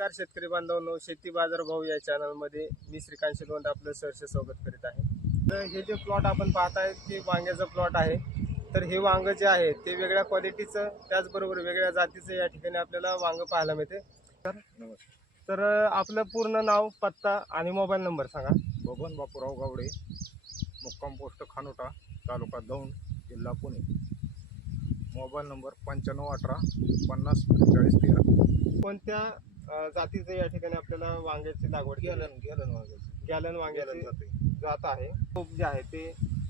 नमस्कार शेतकरी बांधवांनो शेती बाजार भाऊ या चॅनलमध्ये मी श्रीकांत शिलवंत आपलं सहर्ष स्वागत करीत आहे. तर हे जे प्लॉट आपण पाहत आहे ते वांग्याचं प्लॉट आहे. तर हे वांगं जे आहे ते वेगळ्या क्वालिटीचं त्याचबरोबर वेगळ्या जातीचं या ठिकाणी आपल्याला वांगं पाहायला मिळते. तर तर आपलं पूर्ण नाव पत्ता आणि मोबाईल नंबर सांगा. बबन बापूराव गावडे मुक्काम पोस्ट खानोटा तालुका दौंड जिल्हा पुणे. मोबाईल नंबर पंच्याण्णव अठरा पन्नास चाळीस तेरा. कोणत्या जातीचं या ठिकाणी आपल्याला वांग्याची लागवड? गॅलन गॅलन वाजायचं गॅलन वांग्याची जाते. जात आहे. खूप जे आहे ते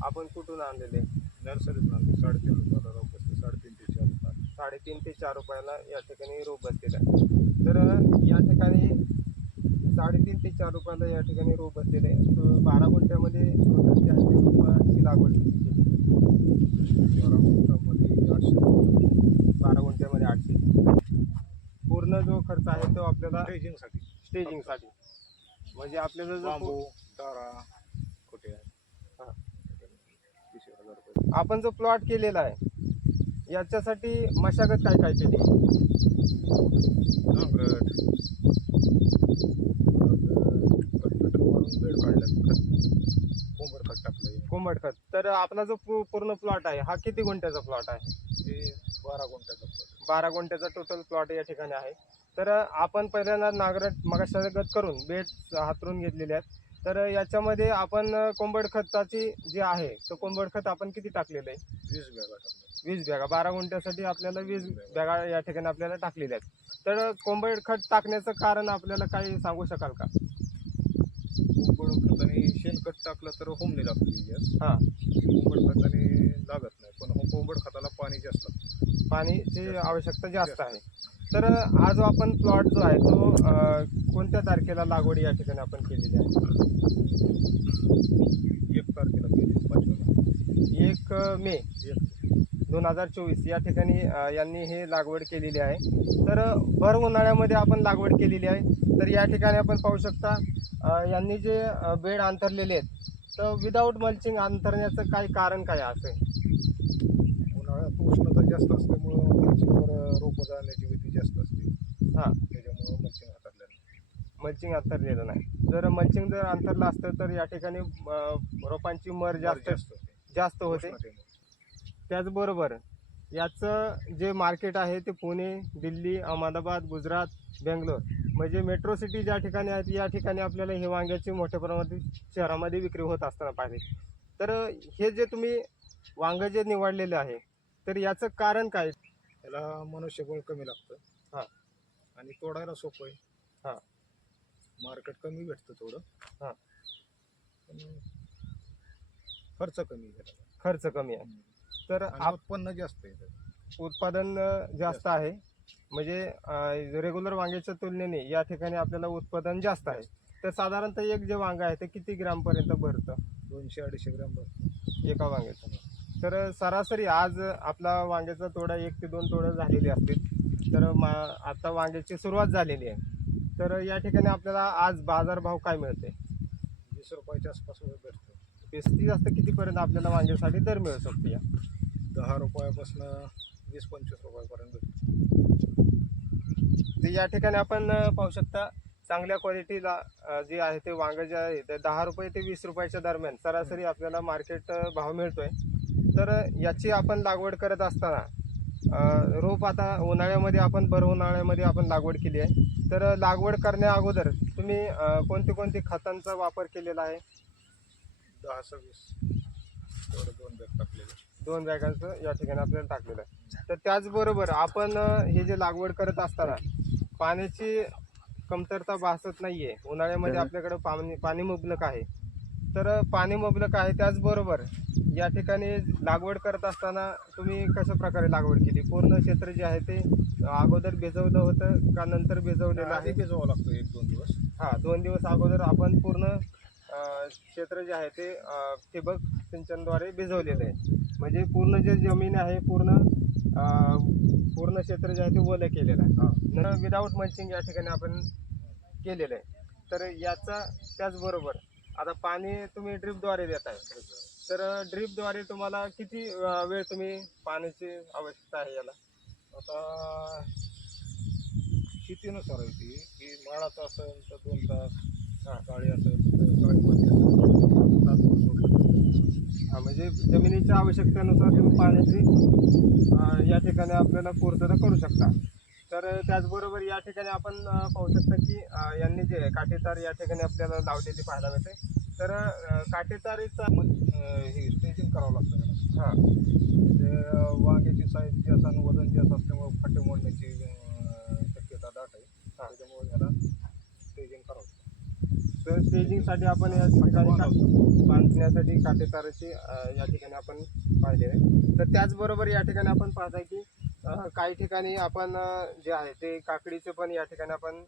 आपण कुठून आणलेले? नर्सरीत नांदे साडेतीन रुपयाला रोप असते साडेतीन ते चार रुपये साडेतीन ते चार रुपयाला या ठिकाणी रोप बसलेला आहे. तर या ठिकाणी साडेतीन ते चार रुपयाला या ठिकाणी रोप बसलेले तर बारा गुंठ्यामध्ये टोटल जे आहे ते रोपाची लागवड केली बारा मिनिटामध्ये आठशे. बारा गुंठ्यामध्ये आठशे. पूर्ण जो खर्च आहे तो आपल्याला स्टेजिंगसाठी स्टेजिंगसाठी म्हणजे आपल्याला जो बांबू तारा कुठे हा. आहे तीस हजार रुपये. आपण जो प्लॉट केलेला आहे याच्यासाठी मशागत काय काय केली? नांगरट परत कट मारून बेड काढलं खत कोंबड खत टाकलं कोंबड खत. तर आपला जो पू- पूर्ण प्लॉट आहे हा किती गुंठ्याचा प्लॉट आहे? ते बारा गुंठ्याचं. बारा गुंठ्याचा टोटल प्लॉट या ठिकाणी आहे. तर आपण पहिल्यांदा नागरट मगाशगत करून बेड हातरून घेतलेले आहेत. तर याच्यामध्ये आपण कोंबड खताची जे आहे तो कोंबड खत आपण किती टाकलेलं आहे? वीस बॅगा वीस बॅगा. बारा गुंठ्यासाठी आपल्याला वीस बॅगा. या ठिकाणी आपल्याला टाकलेल्या आहेत. तर कोंबड खत टाकण्याचं कारण आपल्याला काही सांगू शकाल का? कोंबड खताने शेणखत टाकलं तर होमने लागते जास्त हां. कोंबड खताने लागत नाही. पण हो- कोंबड खताला पाणी जास्त लागतं. पाण्याची आवश्यकता जास्त आहे. तर हा जो आपण प्लॉट जो आहे तो अं, कोणत्या तारखेला लागवड या ठिकाणी आपण केलेली आहे? एक तारखेला पाचव्याला. एक मे. एक दोन हजार चोवीस. या ठिकाणी अ, यांनी हे लागवड केलेली आहे. तर अ, भर उन्हाळ्यामध्ये आपण लागवड केलेली आहे. तर या ठिकाणी आपण पाहू शकता यांनी जे बेड अंतरलेले आहेत तर विदाऊट मल्चिंग अंतरण्याचं काय कारण काय आहे असं उन्हाळ्यात उष्णता जास्त असल्यामुळं मल्चिंगवर रोपं जाण्याची भीती जास्त असते. हां. त्याच्यामुळं मल्चिंग हाताळलं मल्चिंग अंतरलेलं नाही. जर मल्चिंग जर अंतरलं असतं तर या ठिकाणी रोपांची मर जास्त जास्त होते. जास्त होते. उष्णतेमुळे. त्याचबरोबर याचं जे मार्केट आहे ते पुणे दिल्ली अहमदाबाद गुजरात बेंगलोर. म्हणजे मेट्रो सिटी ज्या ठिकाणी आहेत या ठिकाणी आपल्याला हे वांग्याची मोठ्या प्रमाणात शहरामध्ये विक्री होत असताना पाहिजे तर हे जे तुम्ही वांगं जे निवडलेलं आहे तर याचं कारण काय त्याला मनुष्यबळ कमी लागतं हां. आणि तोडायला सोपं आहे हां. मार्केट कमी भेटतं थोडं हां. खर्च कमी आहे त्याला. खर्च कमी आहे तर आणि आप उत्पन्न जास्त आहे त्याचं. उत्पादन जास्त आहे म्हणजे रेग्युलर वांग्याच्या तुलनेने या ठिकाणी आपल्याला उत्पादन जास्त आहे. तर साधारणतः एक जे वांग आहे ते किती ग्रामपर्यंत भरतं? दोनशे अडीचशे ग्रॅम भरतं. एका वांग्याचं. तर सरासरी आज आपला वांग्याचा तोडा एक ते दोन तोडं झालेले असतील. तर मा आता वांग्याची सुरुवात झालेली आहे. तर या ठिकाणी आपल्याला आज बाजारभाव काय मिळते वीस रुपयाच्या आसपास भेटतं जास्तीत जास्त कितीपर्यंत आपल्याला वांग्यासाठी दर मिळू शकतो या? दहा रुपयापासून वीस पंचवीस रुपयापर्यंत भेटतं ते या ठिकाणी आपण पाहू शकता चांगल्या क्वालिटीला जे आहे ते वांगं जे आहे ते दहा रुपये ते वीस रुपयाच्या दरम्यान सरासरी आपल्याला मार्केट भाव मिळतोय. तर अ, याची आपण लागवड करत असताना रोप आता उन्हाळ्यामध्ये आपण भर उन्हाळ्यामध्ये आपण लागवड केली आहे. तर लागवड करण्या अगोदर तुम्ही कोणते कोणते खतांचा वापर केलेला आहे? दहा सव्वीस. दोन टाकलेले. दोन बॅगांचं या ठिकाणी आपल्याला टाकलेलं आहे. तर त्याचबरोबर आपण हे जे लागवड करत असताना पाण्याची कमतरता भासत नाही आहे उन्हाळ्यामध्ये आपल्याकडं पाणी पाणी मुबलक आहे. तर पाणी मुबलक आहे. त्याचबरोबर या ठिकाणी लागवड करत असताना तुम्ही कशा प्रकारे लागवड केली? पूर्ण क्षेत्र जे आहे ते अगोदर भिजवलं होतं का नंतर भिजवलेलं आहे? भिजवावं लागतं एक दोन दिवस. हा दोन दिवस अगोदर आपण पूर्ण क्षेत्र जे आहे ते ठिबक सिंचनद्वारे भिजवलेलं आहे. म्हणजे पूर्ण जे जमीन आहे पूर्ण पूर्ण क्षेत्र जे आहे ते ओलं केलेलं आहे. विदाऊट मल्चिंग या ठिकाणी आपण केलेलं आहे. तर याचा त्याचबरोबर आता पाणी तुम्ही ड्रीपद्वारे देत आहे तर ड्रीपद्वारे तुम्हाला किती वेळ तुम्ही पाण्याची आवश्यकता आहे याला? आता शेतीनुसार आहे ती. की माळाचं असेल तर दोन तास हा. हा, म्हणजे जमिनीच्या आवश्यकतेनुसार तुम्ही पाण्याची या ठिकाणी आपल्याला पूर्तता करू शकता तर त्याचबरोबर या ठिकाणी आपण पाहू शकता की यांनी जे काटेतार या ठिकाणी आपल्याला लावलेली पाहायला मिळते तर काटेतारीचा हे स्टेजिंग करावं लागतं त्याला. हां म्हणजे अं, वांग्याची साईज जास्त आणि वजन जास्त असल्यामुळे फाटे मोडण्याची शक्यता दाट आहे त्याच्यामुळे लागतं. तर स्टेजिंगसाठी आपण या ठिकाणी बांधण्यासाठी काटेताराची या ठिकाणी आपण पाहिले आहे तर त्याचबरोबर या ठिकाणी आपण पाहताय की काही ठिकाणी आपण जे आहे ते काकडीचे पण या ठिकाणी आपण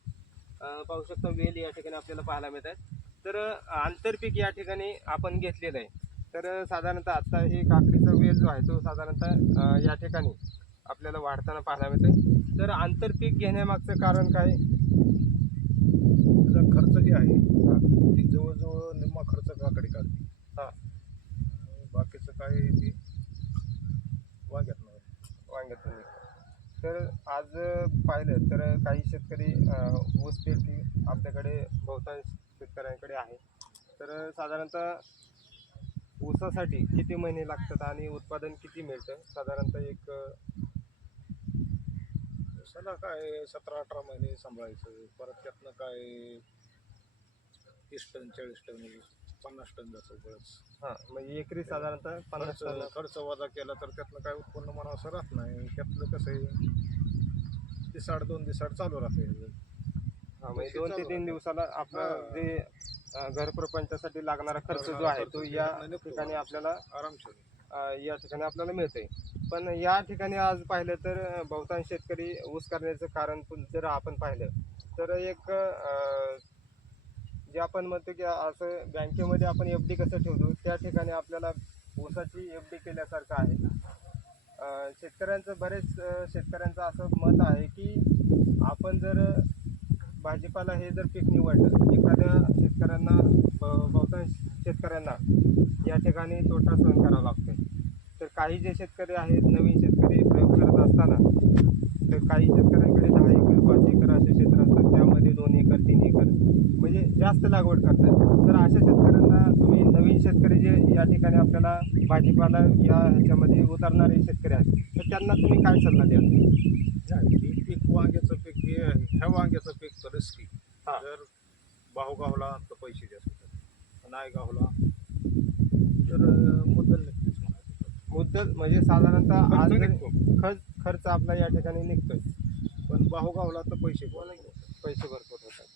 पाहू शकता. वेल या ठिकाणी आपल्याला पाहायला मिळत आहेत. तर आंतरपीक या ठिकाणी आपण घेतलेलं आहे. तर साधारणतः आता हे काकडीचा वेल जो आहे तो साधारणतः या ठिकाणी आपल्याला वाढताना पाहायला मिळतोय. तर आंतरपीक घेण्यामागचं कारण काय? जे आहे ती जवळजवळ निम्मा खर्च काकडी काढते. हा. बाकीचं काय ते वांग्यात नाही वांग्यातून. तर आज पाहिलं तर काही शेतकरी ऊस पेरती आपल्याकडे बहुतांश शेतकऱ्यांकडे आहे. तर साधारणतः ऊसासाठी किती महिने लागतात आणि उत्पादन किती मिळतं? साधारणतः एक अं, उसाला काय सतरा अठरा महिने सांभाळायचं. परत त्यातनं काय तीस टन चाळीस टन पन्नास टन जातं बरंच हां म्हणजे एकरी साधारणतः पन्नास खर्च टन खर्च वजा केला तर त्यातनं काय उत्पन्न म्हणा असं राहत नाही त्यातलं कसं आहे दिसाड दोन दिसाड चालू राहते हां म्हणजे दोन ते तीन. दिवसाला आपलं हां. जे अं, घरप्रपंचासाठी लागणारा खर्च जो आहे तो या. ठिकाणी आपल्याला आरामशीर अ, या ठिकाणी आपल्याला मिळते पण या ठिकाणी आज पाहिलं तर अ, बहुतांश शेतकरी ऊस करण्याचं कारण पण जर आपण पाहिलं तर एक अ, जे आपण म्हणतो की असं बँकेमध्ये आपण एफ डी कसं ठेवतो त्या ठिकाणी आपल्याला ऊसाची एफ डी केल्यासारखं आहे. शेतकऱ्यांचं बरेच शेतकऱ्यांचं असं मत आहे की आपण जर भाजीपाला हे जर पीक निवडलं एखाद्या शेतकऱ्यांना ब- बहुतांश शेतकऱ्यांना या ठिकाणी तोटा सहन करावा लागतो तर काही जे शेतकरी आहेत नवीन शेतकरी प्रयोग करत असताना तर काही शेतकऱ्यांकडे दहा एकर पाच एकर असे क्षेत्र असतात त्यामध्ये दोन एकर तीन एकर. जास्त लागवड करतात तर अशा शेतकऱ्यांना तुम्ही नवीन शेतकरी जे या ठिकाणी आपल्याला भाजीपाला या ह्याच्यामध्ये उतरणारे शेतकरी आहेत तर त्यांना तुम्ही काय सल्ला द्याल? हे पीक वांग्याचं पीक हे आहे. ह्या वांग्याचं पीक रिस्की हा. जर भाव गावला तर पैसे जास्त होतात. नाही गावला तर अं, मुद्दल म्हणायचं मुद्दल म्हणजे साधारणतः आज खर्च जरी निघतो. खर्च खर्च आपला या ठिकाणी निघतोय. पण भाव गावला तर पैसे पैसे भरपूर होतात.